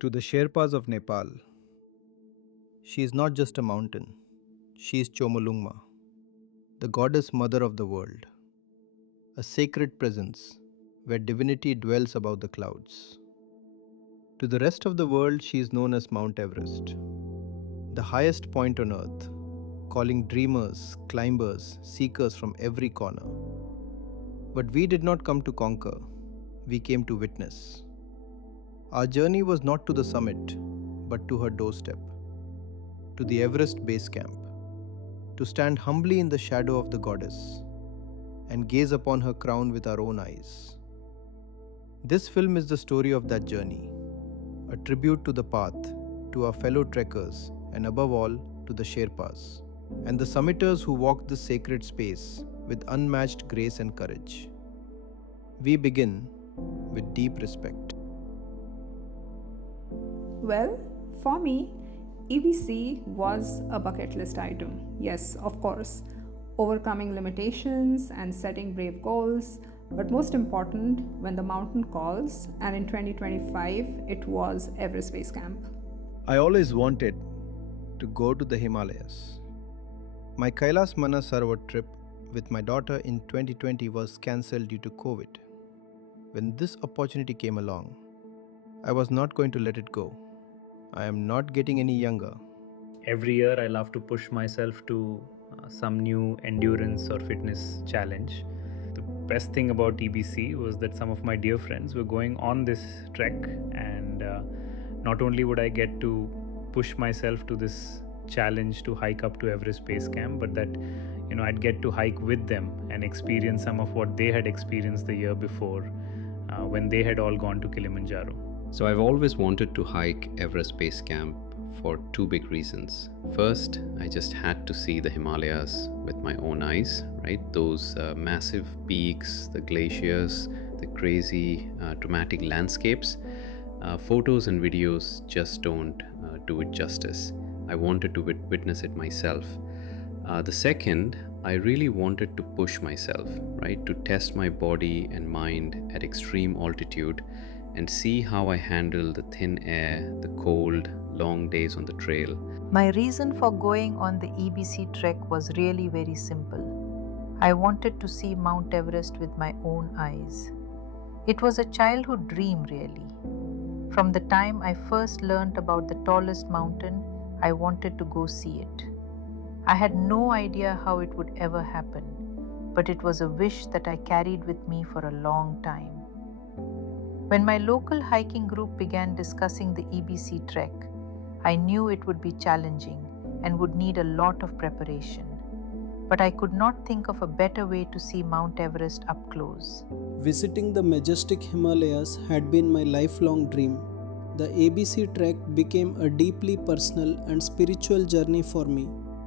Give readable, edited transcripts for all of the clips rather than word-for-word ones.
To the Sherpas of Nepal, she is not just a mountain, she is Chomolungma, the goddess mother of the world, a sacred presence where divinity dwells above the clouds. To the rest of the world, she is known as Mount Everest, the highest point on earth, calling dreamers, climbers, seekers from every corner. But we did not come to conquer, we came to witness. Our journey was not to the summit, but to her doorstep, to the Everest Base Camp, to stand humbly in the shadow of the goddess and gaze upon her crown with our own eyes. This film is the story of that journey, a tribute to the path, to our fellow trekkers, and above all, to the Sherpas, and the summiters who walked this sacred space with unmatched grace and courage. We begin with deep respect. Well, for me, EBC was a bucket list item. Yes, of course, overcoming limitations and setting brave goals, but most important, when the mountain calls, and in 2025, it was Everest Base Camp. I always wanted to go to the Himalayas. My Kailas Manas Sarovar trip with my daughter in 2020 was cancelled due to COVID. When this opportunity came along, I was not going to let it go. I am not getting any younger. Every year I love to push myself to some new endurance or fitness challenge. The best thing about EBC was that some of my dear friends were going on this trek, and not only would I get to push myself to this challenge to hike up to Everest Base Camp, but that I'd get to hike with them and experience some of what they had experienced the year before when they had all gone to Kilimanjaro. So I've always wanted to hike Everest Base Camp for two big reasons. First, I just had to see the Himalayas with my own eyes, right? Those massive peaks, the glaciers, the crazy dramatic landscapes. Photos and videos just don't do it justice. I wanted to witness it myself. The second, I really wanted to push myself, right? To test my body and mind at extreme altitude and see how I handle the thin air, the cold, long days on the trail. My reason for going on the EBC trek was really very simple. I wanted to see Mount Everest with my own eyes. It was a childhood dream, really. From the time I first learnt about the tallest mountain, I wanted to go see it. I had no idea how it would ever happen, but it was a wish that I carried with me for a long time. When my local hiking group began discussing the EBC trek, I knew it would be challenging and would need a lot of preparation. But I could not think of a better way to see Mount Everest up close. Visiting the majestic Himalayas had been my lifelong dream. The ABC trek became a deeply personal and spiritual journey for me,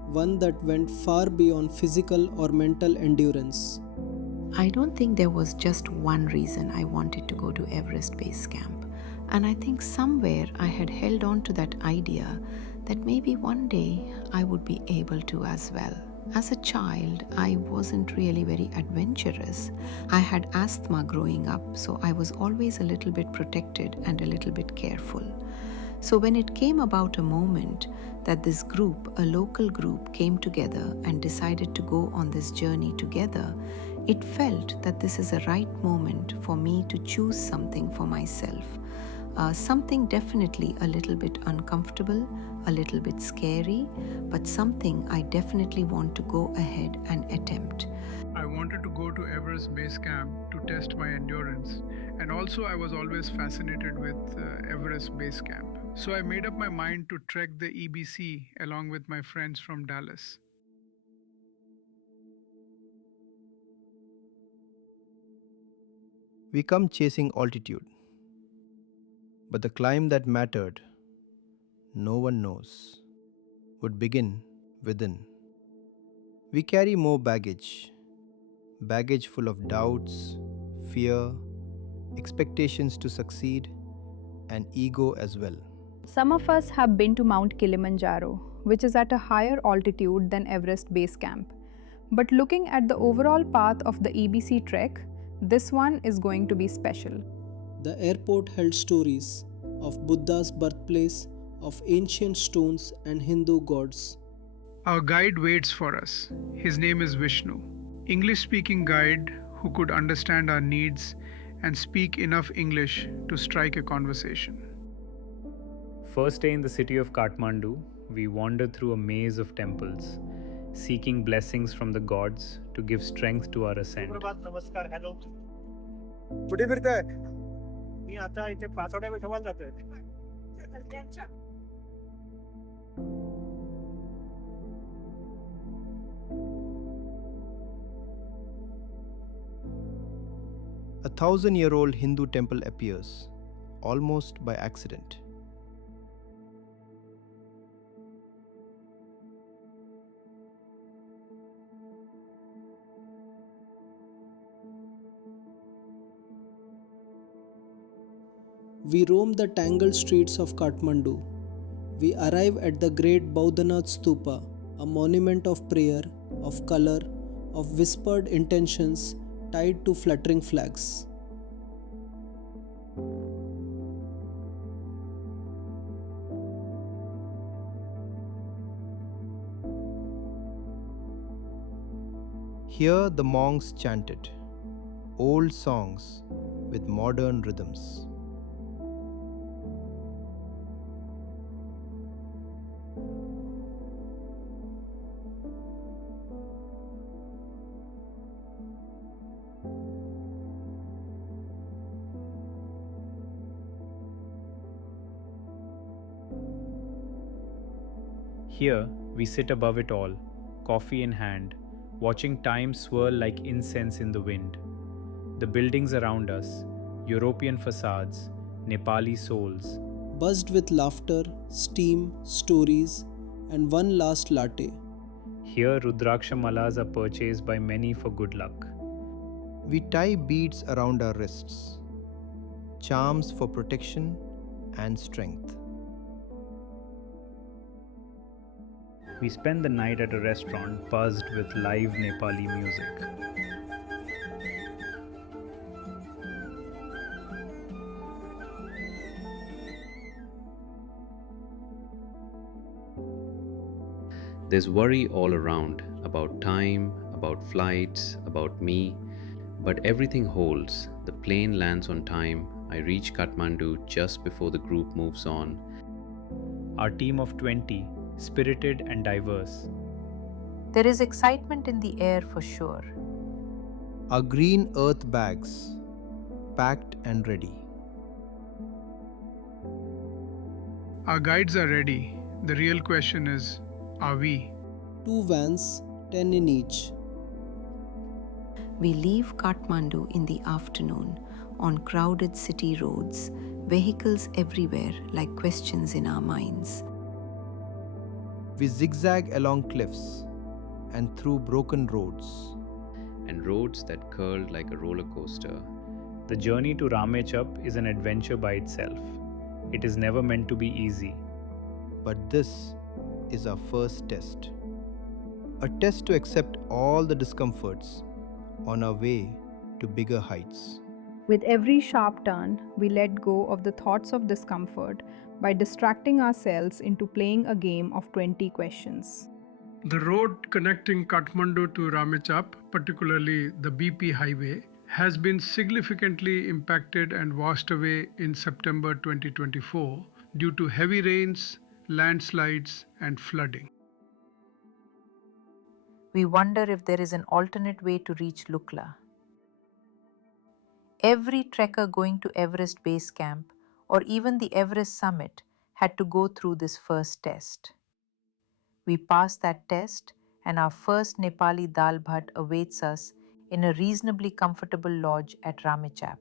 one that went far beyond physical or mental endurance. I don't think there was just one reason I wanted to go to Everest Base Camp, and I think somewhere I had held on to that idea that maybe one day I would be able to as well. As a child, I wasn't really very adventurous. I had asthma growing up, so I was always a little bit protected and a little bit careful. So when it came about a moment that this group, a local group, came together and decided to go on this journey together, it felt that this is a right moment for me to choose something for myself. Something definitely a little bit uncomfortable, a little bit scary, but something I definitely want to go ahead and attempt. I wanted to go to Everest Base Camp to test my endurance, and also I was always fascinated with Everest Base Camp. So I made up my mind to trek the EBC along with my friends from Dallas. We come chasing altitude, but the climb that mattered, no one knows, would begin within. We carry more baggage full of doubts, fear, expectations to succeed, and ego as well. Some of us have been to Mount Kilimanjaro, which is at a higher altitude than Everest Base Camp. But looking at the overall path of the EBC trek, this one is going to be special. The airport held stories. of Buddha's birthplace, of ancient stones and Hindu gods. Our guide waits for us. His name is Vishnu. English speaking guide who could understand our needs and speak enough English to strike a conversation. First day in the city of Kathmandu, we wandered through a maze of temples, seeking blessings from the gods to give strength to our ascent. नमस्कार hello कुठे फिरताय मी आता इथे पाचोड्या विठोबाला जातोय A 1,000-year-old Hindu temple appears, almost by accident. We roam the tangled streets of Kathmandu. We arrive at the great Bauddhanath Stupa, a monument of prayer, of color, of whispered intentions tied to fluttering flags. Here the monks chanted old songs with modern rhythms. Here, we sit above it all, coffee in hand, watching time swirl like incense in the wind. The buildings around us, European facades, Nepali souls, Buzzed with laughter, steam, stories, and one last latte. Here, Rudraksha malas are purchased by many for good luck. We tie beads around our wrists, charms for protection and strength. We spend the night at a restaurant buzzed with live Nepali music. There's worry all around about time, about flights, about me, but everything holds. The plane lands on time. I reach Kathmandu just before the group moves on. Our team of 20, spirited and diverse. There is excitement in the air for sure. Our green earth bags, packed and ready. Our guides are ready. The real question is, are we? 2 vans, 10 in each. We leave Kathmandu in the afternoon on crowded city roads, vehicles everywhere like questions in our minds. We zigzag along cliffs and through broken roads. And roads that curled like a roller coaster. The journey to Ramechap is an adventure by itself. It is never meant to be easy. But this is our first test. A test to accept all the discomforts on our way to bigger heights. With every sharp turn, we let go of the thoughts of discomfort by distracting ourselves into playing a game of 20 questions. The road connecting Kathmandu to Ramechap, particularly the BP highway, has been significantly impacted and washed away in September 2024 due to heavy rains, landslides, and flooding. We wonder if there is an alternate way to reach Lukla. Every trekker going to Everest Base Camp or even the Everest summit had to go through this first test. We passed that test, and our first Nepali dal bhat awaits us in a reasonably comfortable lodge at Ramechap.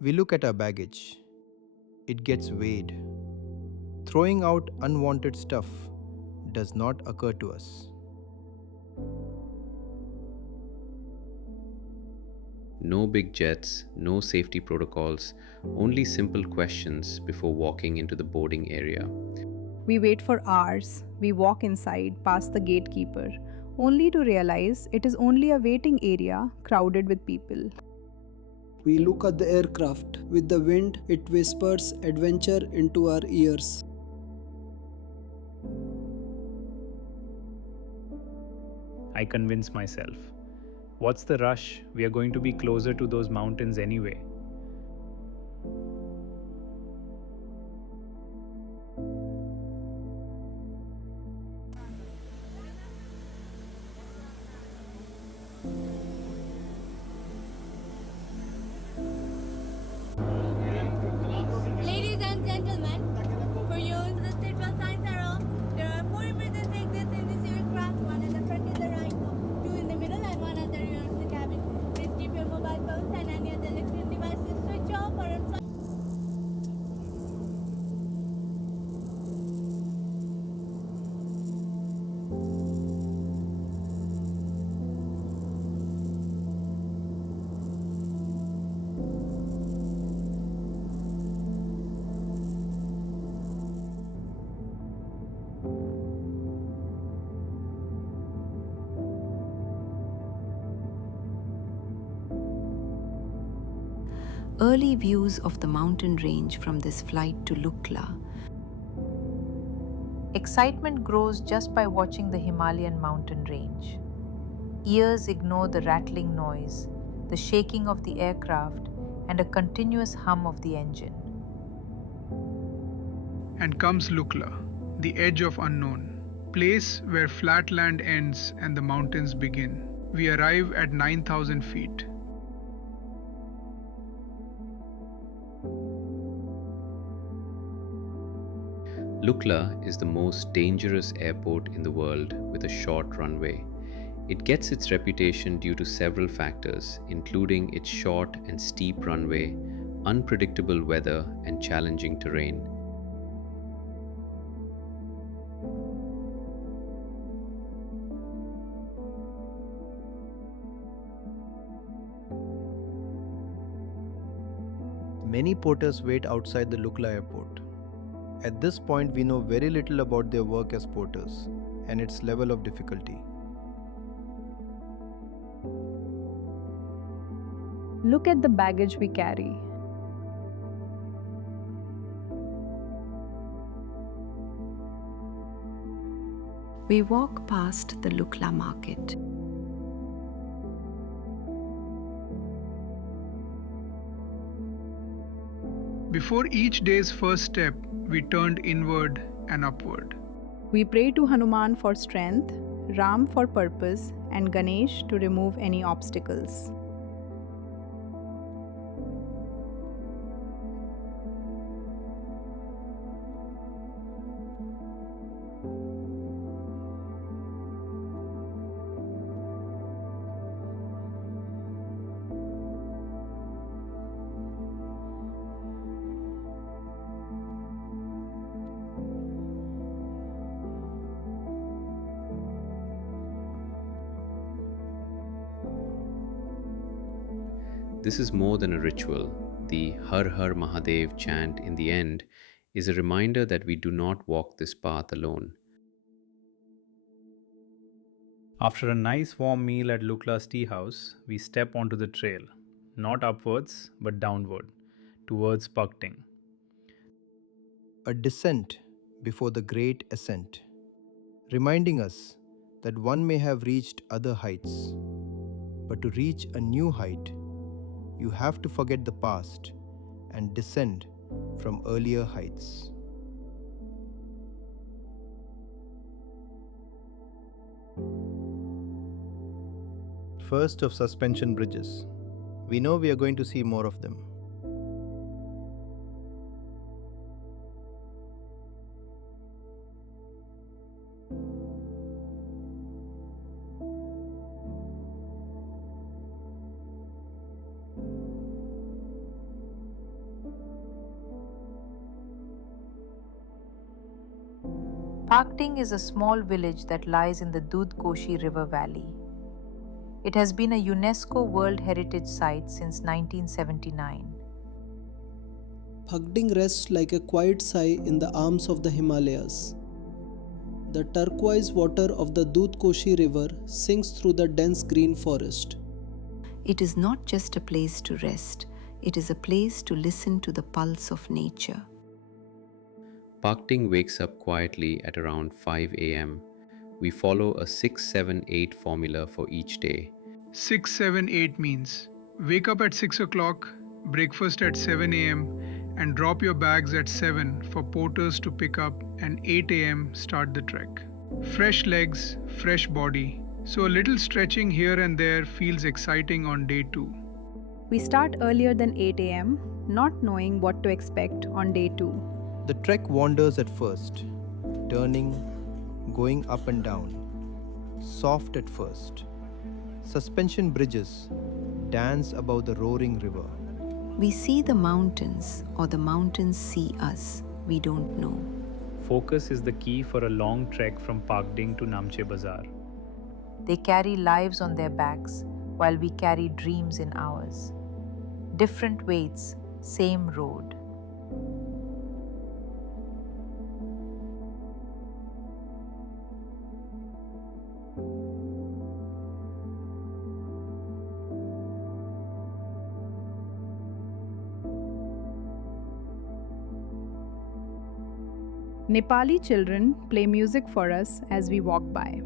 We look at our baggage. It gets weighed. Throwing out unwanted stuff does not occur to us. No big jets, no safety protocols, only simple questions before walking into the boarding area. We wait for hours. We walk inside past the gatekeeper, only to realize it is only a waiting area crowded with people. We look at the aircraft. With the wind, it whispers adventure into our ears. I convince myself. What's the rush? We are going to be closer to those mountains anyway. Ladies and gentlemen, for you the seatbelt signs are off. There are 4 emergency exits in this aircraft, one at the front and the right, 2 in the middle and 1 at the rear of the cabin. Please keep your mobile phones and any other electronic devices switched off or on. Early views of the mountain range from this flight to Lukla. Excitement grows just by watching the Himalayan mountain range. Ears ignore the rattling noise, the shaking of the aircraft, and a continuous hum of the engine. And comes Lukla, the edge of unknown, place where flat land ends and the mountains begin. We arrive at 9,000 feet. Lukla is the most dangerous airport in the world with a short runway. It gets its reputation due to several factors, including its short and steep runway, unpredictable weather, and challenging terrain. Many porters wait outside the Lukla airport. At this point, we know very little about their work as porters and its level of difficulty. Look at the baggage we carry. We walk past the Lukla market. Before each day's first step, we turned inward and upward. We pray to Hanuman for strength, Ram for purpose, and Ganesh to remove any obstacles. This is more than a ritual. The Har Har Mahadev chant in the end is a reminder that we do not walk this path alone. After a nice warm meal at Lukla's tea house, we step onto the trail, not upwards but downward, towards Phadke. A descent before the great ascent, reminding us that one may have reached other heights, but to reach a new height, you have to forget the past and descend from earlier heights. First of suspension bridges. We know we are going to see more of them. Phadke is a small village that lies in the Pulkeshi River Valley. It has been a UNESCO World Heritage Site since 1979. Phadke rests like a quiet sigh in the arms of the Himalayas. The turquoise water of the Pulkeshi river sinks through the dense green forest. It is not just a place to rest, it is a place to listen to the pulse of nature. Phadke wakes up quietly at around 5 am. We follow a 6-7-8 formula for each day. 6, 7, 8 means wake up at 6 o'clock, breakfast at 7 am, and drop your bags at 7 for porters to pick up, and 8 am start the trek. Fresh legs, fresh body. So a little stretching here and there feels exciting on day 2. We start earlier than 8 am, not knowing what to expect on day 2. The trek wanders at first, turning, going up and down, soft at first. Suspension bridges dance above the roaring river. We see the mountains, or the mountains see us. We don't know. Focus is the key for a long trek from Phadke to Namche Bazaar. They carry lives on their backs while we carry dreams in ours. Different weights, same road. Nepali children play music for us as we walk by.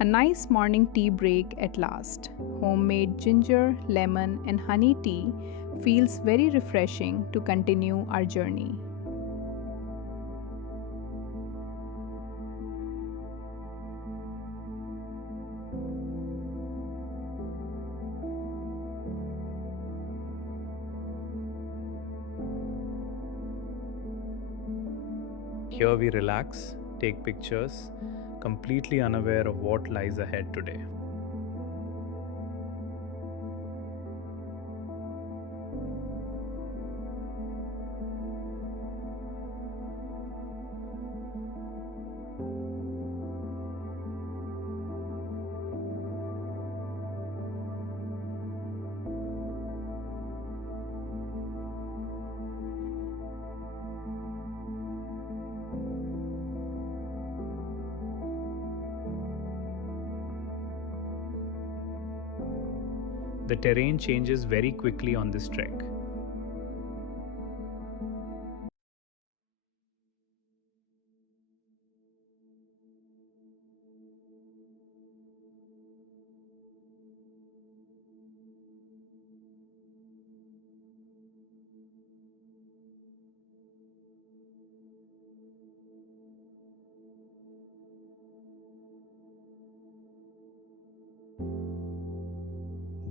A nice morning tea break at last. Homemade ginger, lemon, and honey tea feels very refreshing to continue our journey. Here we relax, take pictures, completely unaware of what lies ahead today. The terrain changes very quickly on this trek.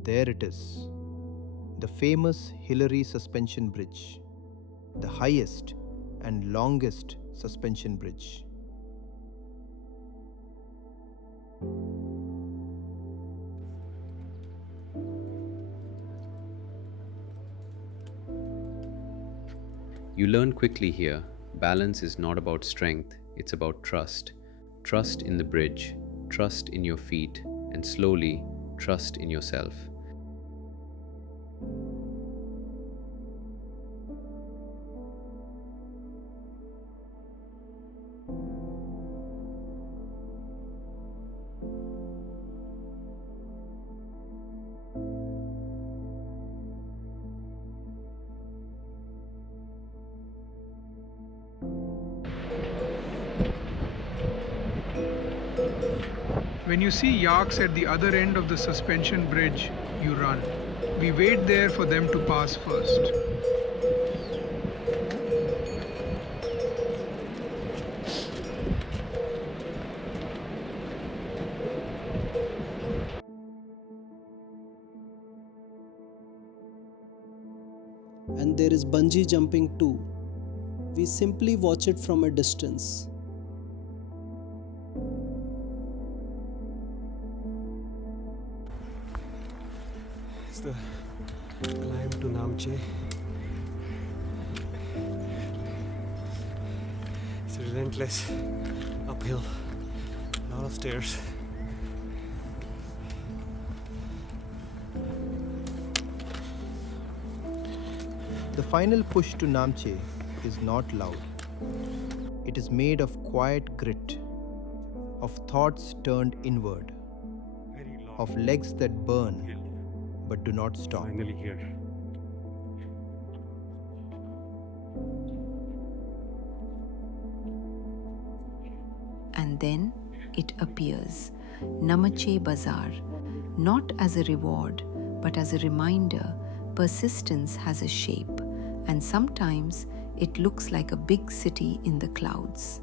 There it is, the famous Hillary Suspension Bridge, the highest and longest suspension bridge. You learn quickly here, balance is not about strength, it's about trust. Trust in the bridge, trust in your feet, and slowly, trust in yourself. When you see yaks at the other end of the suspension bridge, you run. We wait there for them to pass first. And there is bungee jumping too. We simply watch it from a distance. It's the climb to Namche. It's relentless uphill, a lot of stairs. The final push to Namche is not loud. It is made of quiet grit, of thoughts turned inward, of legs that burn but do not stop. Finally here. And then it appears, Namache Bazaar, not as a reward, but as a reminder persistence has a shape, and sometimes it looks like a big city in the clouds.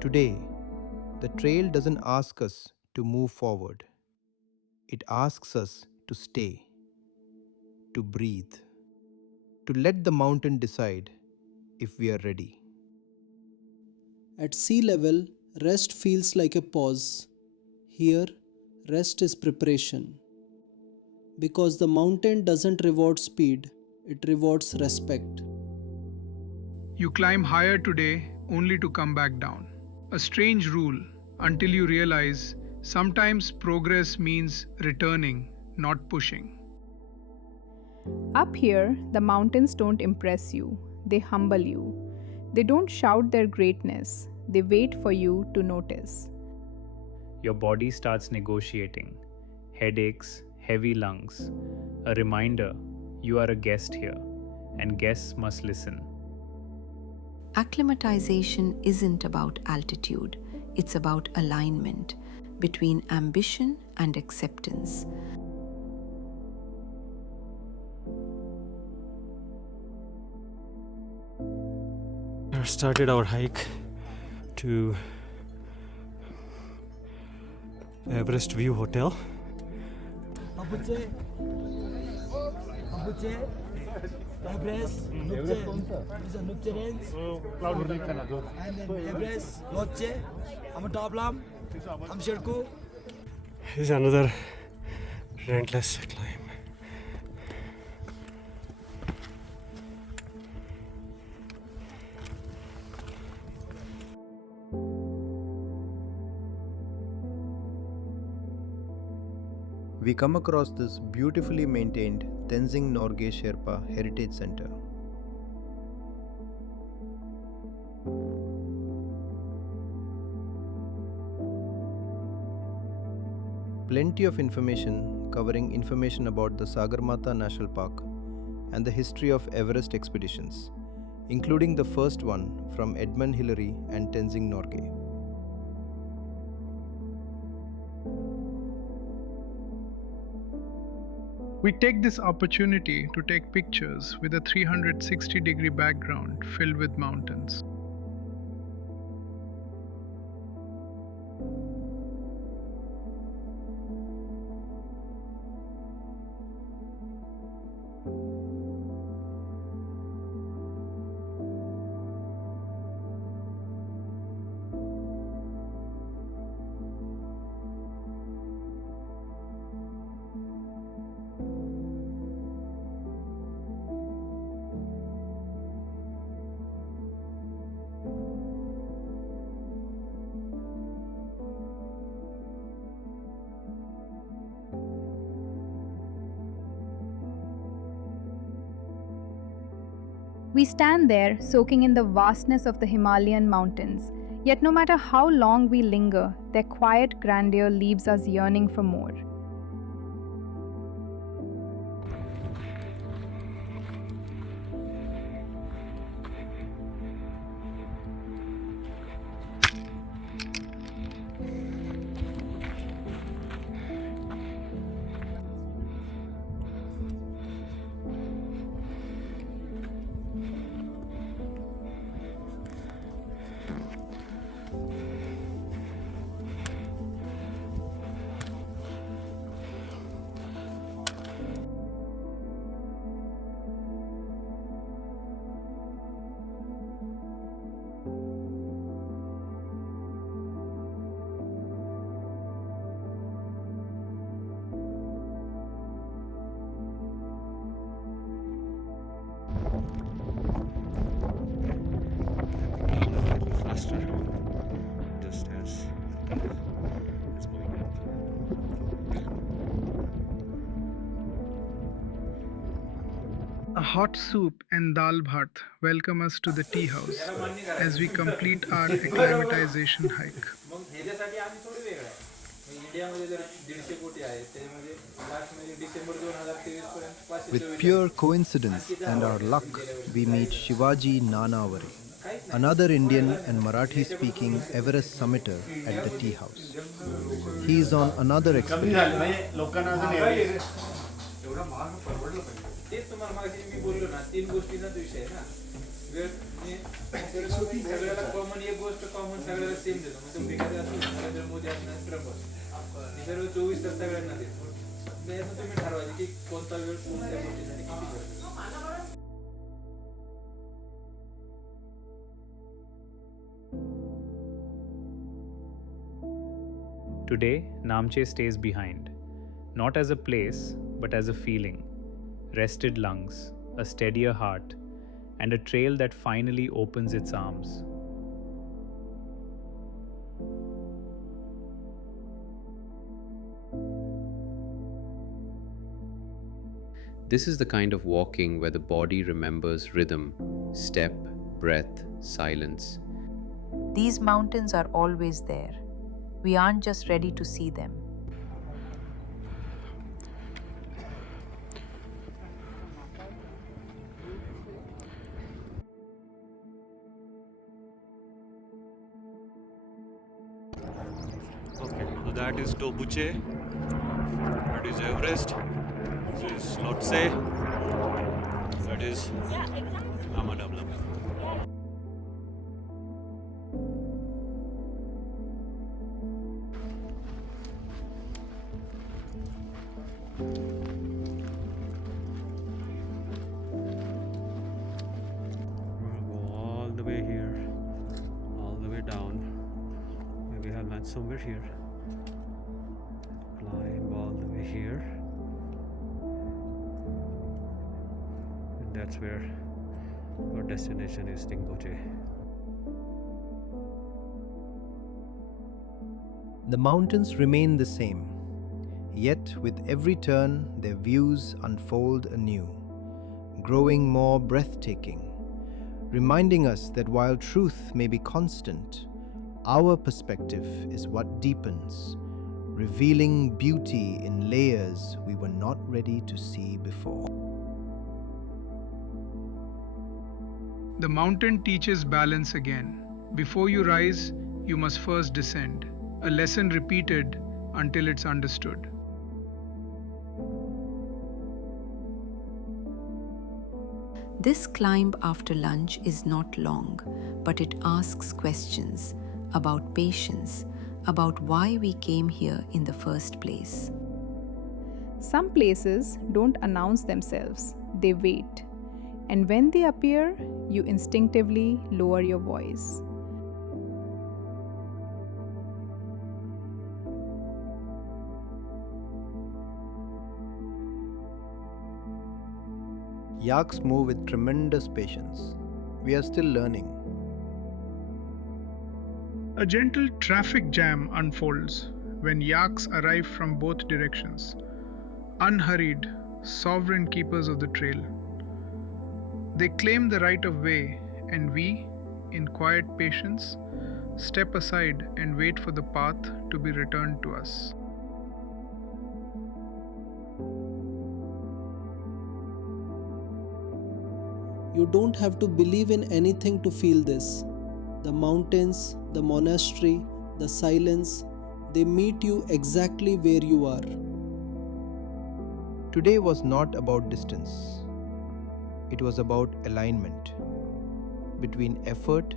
Today, the trail doesn't ask us to move forward. It asks us to stay, to breathe, to let the mountain decide if we are ready. At sea level, rest feels like a pause. Here, rest is preparation. Because the mountain doesn't reward speed, it rewards respect. You climb higher today only to come back down. A strange rule until you realize sometimes progress means returning, not pushing. Up here, the mountains don't impress you, they humble you. They don't shout their greatness, they wait for you to notice. Your body starts negotiating. Headaches, heavy lungs. A reminder you are a guest here, and guests must listen. Acclimatization isn't about altitude, it's about alignment between ambition and acceptance. We started our hike to Everest View Hotel. Everest, and then Everest, Loche, I'm a top lamp, I'm Shirku. This is another relentless climb. We come across this beautifully maintained Tenzing Norgay Sherpa Heritage Center. Plenty of information covering information about the Sagarmatha National Park and the history of Everest expeditions, including the first one from Edmund Hillary and Tenzing Norgay. We take this opportunity to take pictures with a 360-degree background filled with mountains. We stand there, soaking in the vastness of the Himalayan mountains. Yet no matter how long we linger, their quiet grandeur leaves us yearning for more. Faster, just as it's going up. A hot soup and dal bhat welcome us to the tea house as we complete our acclimatization hike. With pure coincidence and our luck, we meet Shivaji Nanavare, another Indian and Marathi-speaking Everest summiter at the tea house. He is on another expedition. Today, Namche stays behind, not as a place, but as a feeling. Rested lungs, a steadier heart, and a trail that finally opens its arms. This is the kind of walking where the body remembers rhythm, step, breath, silence. These mountains are always there. We aren't just ready to see them. Okay, so that is Tobuche, that is Everest, this is Lhotse, that is Amadablam. We'll go all the way here, all the way down. Maybe have lunch somewhere here. Climb all the way here. And that's where our destination is, Tingboche. The mountains remain the same, yet with every turn their views unfold anew, growing more breathtaking, reminding us that while truth may be constant, our perspective is what deepens, revealing beauty in layers we were not ready to see before. The mountain teaches balance again. Before you rise, you must first descend. A lesson repeated until it's understood. This climb after lunch is not long, but it asks questions about patience, about why we came here in the first place. Some places don't announce themselves, they wait. And when they appear, you instinctively lower your voice. Yaks move with tremendous patience. We are still learning. A gentle traffic jam unfolds when yaks arrive from both directions, unhurried, sovereign keepers of the trail. They claim the right of way, and we, in quiet patience, step aside and wait for the path to be returned to us. You don't have to believe in anything to feel this. The mountains, the monastery, the silence, they meet you exactly where you are. Today was not about distance, it was about alignment between effort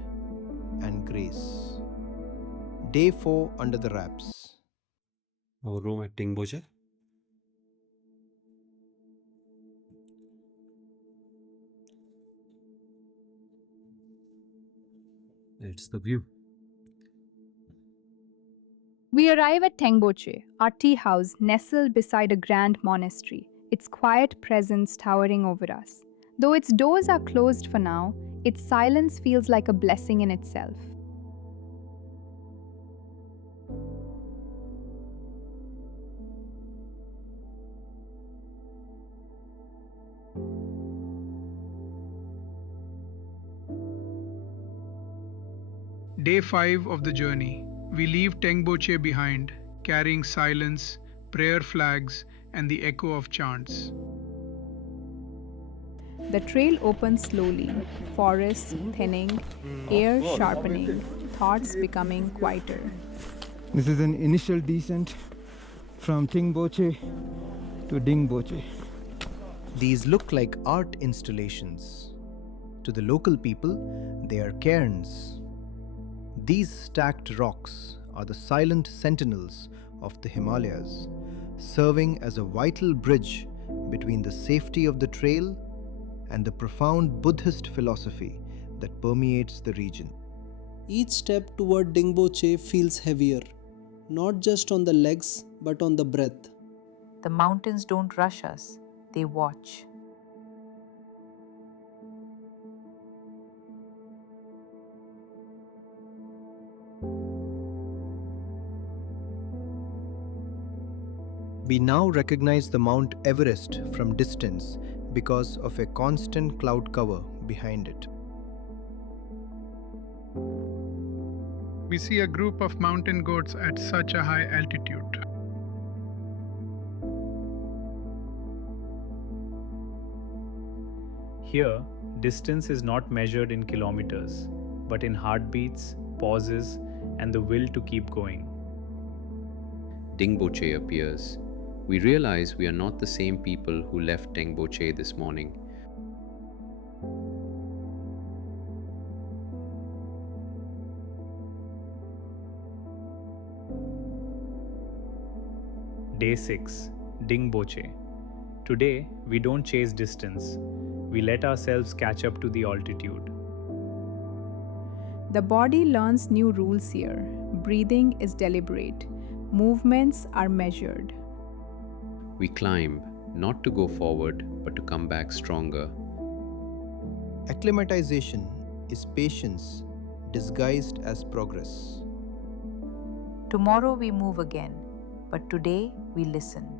and grace. Day 4 under the wraps. Our room at Tingboche. It's the view. We arrive at Tengboche, our tea house nestled beside a grand monastery, its quiet presence towering over us. Though its doors are closed for now, its silence feels like a blessing in itself. Day 5 of the journey. We leave Tengboche behind, carrying silence, prayer flags, and the echo of chants. The trail opens slowly, forests thinning, air sharpening, thoughts becoming quieter. This is an initial descent from Tingboche to Dingboche. These look like art installations. To the local people, they are cairns. These stacked rocks are the silent sentinels of the Himalayas, serving as a vital bridge between the safety of the trail and the profound Buddhist philosophy that permeates the region. Each step toward Dingboche feels heavier, not just on the legs but on the breath. The mountains don't rush us, they watch. We now recognize the Mount Everest from distance because of a constant cloud cover behind it. We see a group of mountain goats at such a high altitude. Here, distance is not measured in kilometers, but in heartbeats, pauses, and the will to keep going. Dingboche appears. We realize we are not the same people who left Tengboche this morning. Day 6, Dingboche. Today, we don't chase distance. We let ourselves catch up to the altitude. The body learns new rules here. Breathing is deliberate. Movements are measured. We climb, not to go forward, but to come back stronger. Acclimatization is patience disguised as progress. Tomorrow we move again, but today we listen.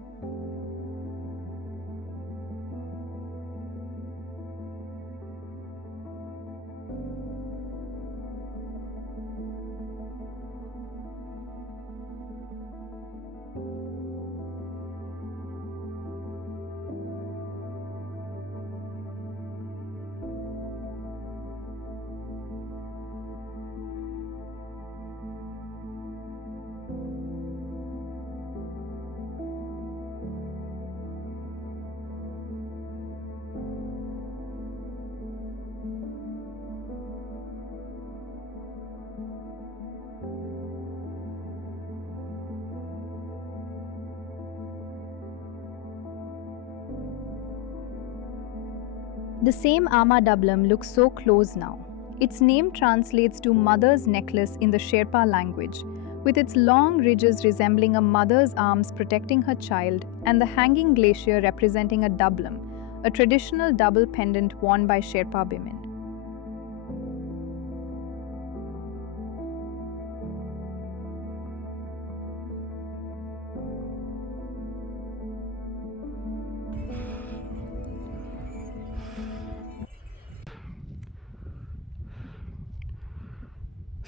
The same Ama Dablam looks so close now. Its name translates to mother's necklace in the Sherpa language, with its long ridges resembling a mother's arms protecting her child and the hanging glacier representing a dablam, a traditional double pendant worn by Sherpa women.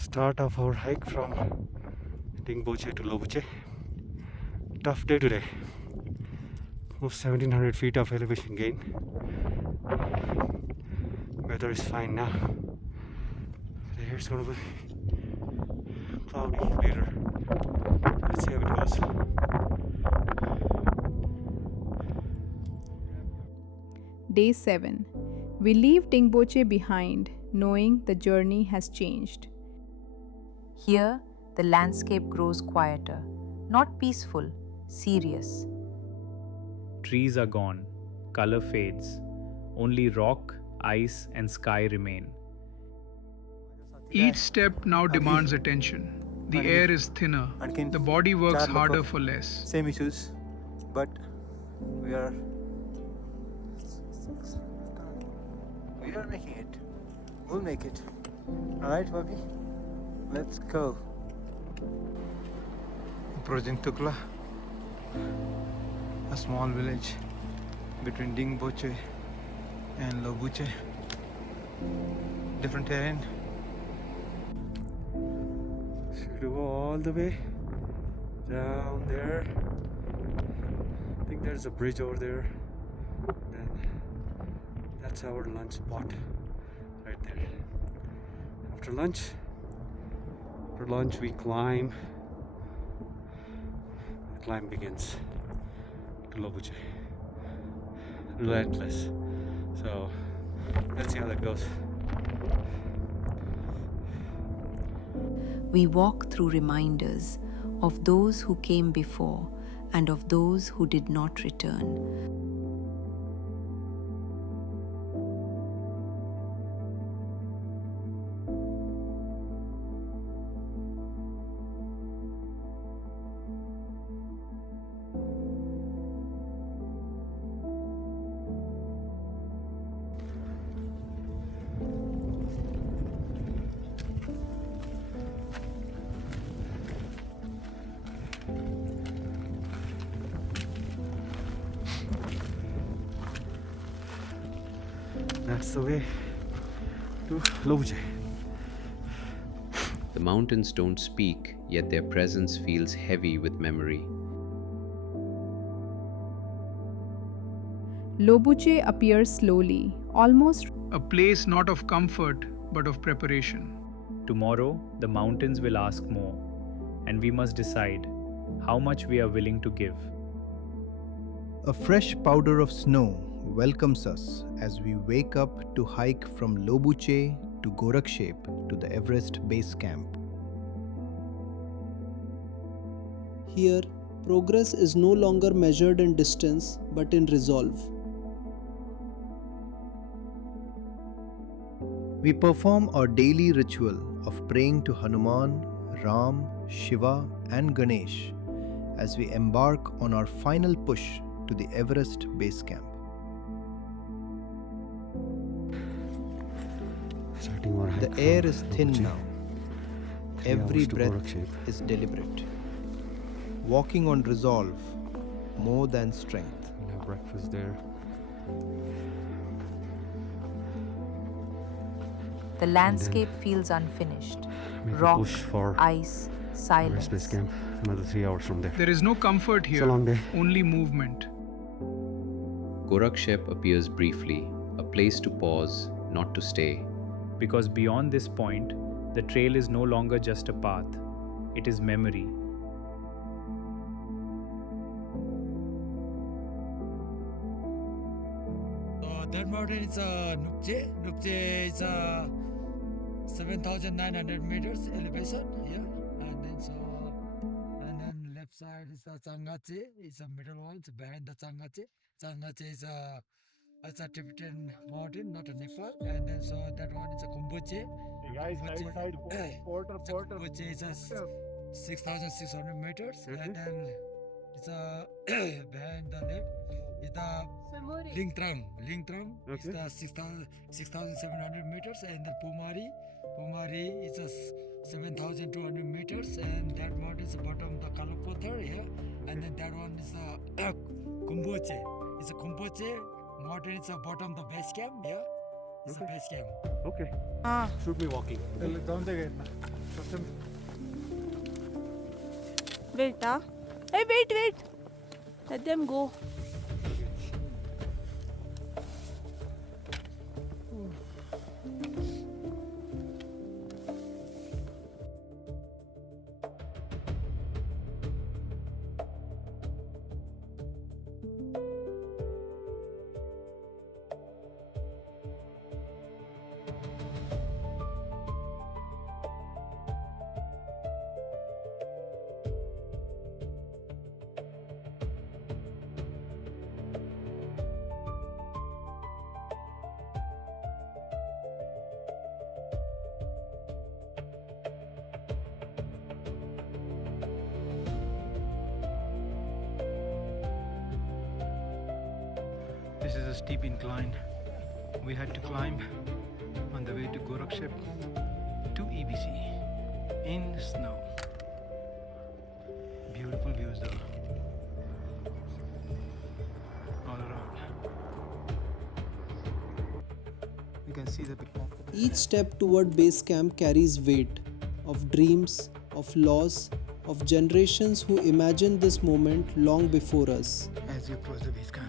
start of our hike from Tingboche to Lobuche. Tough day today. Almost 1700 feet of elevation gain. Weather is fine now. The air is gonna be cloudy later. Let's see how it goes. Day 7. We leave Tingboche behind, knowing the journey has changed. Here, the landscape grows quieter, not peaceful, serious. Trees are gone, color fades. Only rock, ice, and sky remain. Each step now demands attention. The air is thinner. The body works harder for less. Same issues, but we are making it. We'll make it. Alright, Abhi? Let's go. Prajakta, a small village between Tingboche and Lobuche. Different terrain. Should we go all the way down there? I think there's a bridge over there. Then that's our lunch spot right there. After lunch we climb. The climb begins to Lobuche. Relentless. So let's see how that goes. We walk through reminders of those who came before and of those who did not return. That's the way to Lobuche. The mountains don't speak, yet their presence feels heavy with memory. Lobuche appears slowly, almost A place not of comfort, but of preparation. Tomorrow, the mountains will ask more, and we must decide how much we are willing to give. A fresh powder of snow welcomes us as we wake up to hike from Lobuche to Jape to the Everest Base Camp. Here, progress is no longer measured in distance but in resolve. We perform our daily ritual of praying to Hanuman, Ram, Shiva, and Ganesh as we embark on our final push to the Everest Base Camp. The air is thin now. Every breath is deliberate. Walking on resolve more than strength. We'll have breakfast there. The landscape feels unfinished. Rock, ice, silence. Everest Base Camp, another 3 hours from there. There is no comfort here, It's a long day. only movement. Jape appears briefly, a place to pause, not to stay. Because beyond this point, the trail is no longer just a path, it is memory. That mountain is Nupche. Nupche is 7,900 meters elevation here, and then left side is the Changache. It's a middle one. It's behind the Changache. Changache is a Tibetan mountain, not a Nepal. And then so that one is a Kumbuche. Kumbuche is 6,600 meters, and then it's behind the left is the Lingtrang. Lingtrang is the 6,700 meters, and the Pumari is 7,200 meters, and that mountain is the bottom, the Kelavkar here, and then that one is Kumbuche. It's a Kumbuche mountain. It's the bottom, the base camp here. It's a base camp. Okay. Ah. Shoot me walking. Wait, Hey, wait. Let them go. This is a steep incline we had to climb on the way to Gorakshep to EBC in the snow. Beautiful views though, all around. You can see the big. Each step toward base camp carries weight of dreams, of loss, of generations who imagined this moment long before us. As you approach the base camp,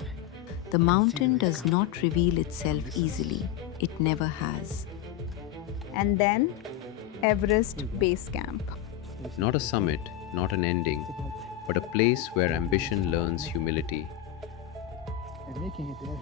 The mountain does not reveal itself easily. It never has. And then Everest Base Camp. Not a summit, not an ending, but a place where ambition learns humility. and making it there.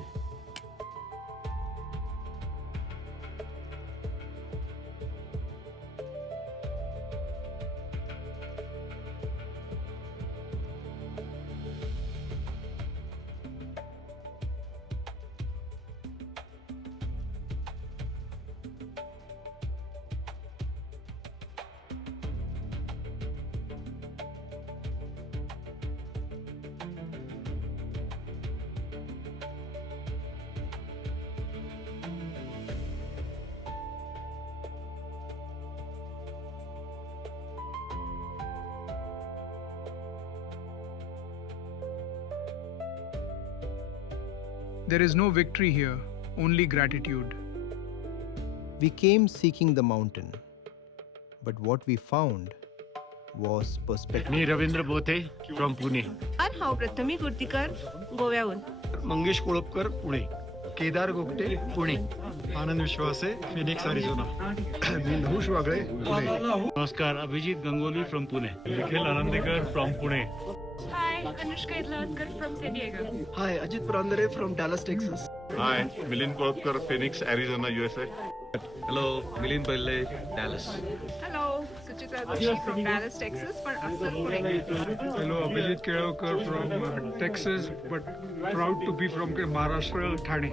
There is no victory here, only gratitude. We came seeking the mountain, but what we found was perspective. मी रवींद्र बोथे from Pune. आणि हांव Prathami Kurtikar गोव्याहून. Mangesh कोळपकर Pune. Kedar Gogte Pune. Anand Vishwase Phoenix Arizona. Bindush Wagle Pune. नमस्कार, Abhijit Gangoli from Pune. Nikhil Anandekar from Pune. Hi, Anushka Idlavatkar from San Diego. Hi, Ajit Purandare from Dallas, Texas. Hi, Milind Kolapkar, Phoenix, Arizona, USA. Hello, Milind Belhe, Dallas. Hello, Suchitra Joshi from Dallas, Texas, but asal Pune. Hello, Abhi Kelavkar from Texas, but proud to be from Maharashtra, Thane.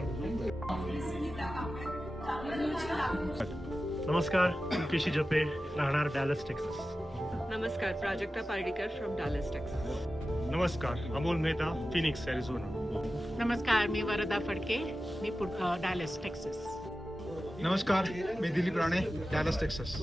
नमस्कार, पुलकेशी जपे, राहणार Dallas Texas. नमस्कार, Prajakta Pardikar from Dallas Texas. नमस्कार, Amol Mehta, Phoenix Arizona. नमस्कार, मी वरदा फडके, मी Dallas Texas. नमस्कार, मी Dilip Rane, Dallas, Texas.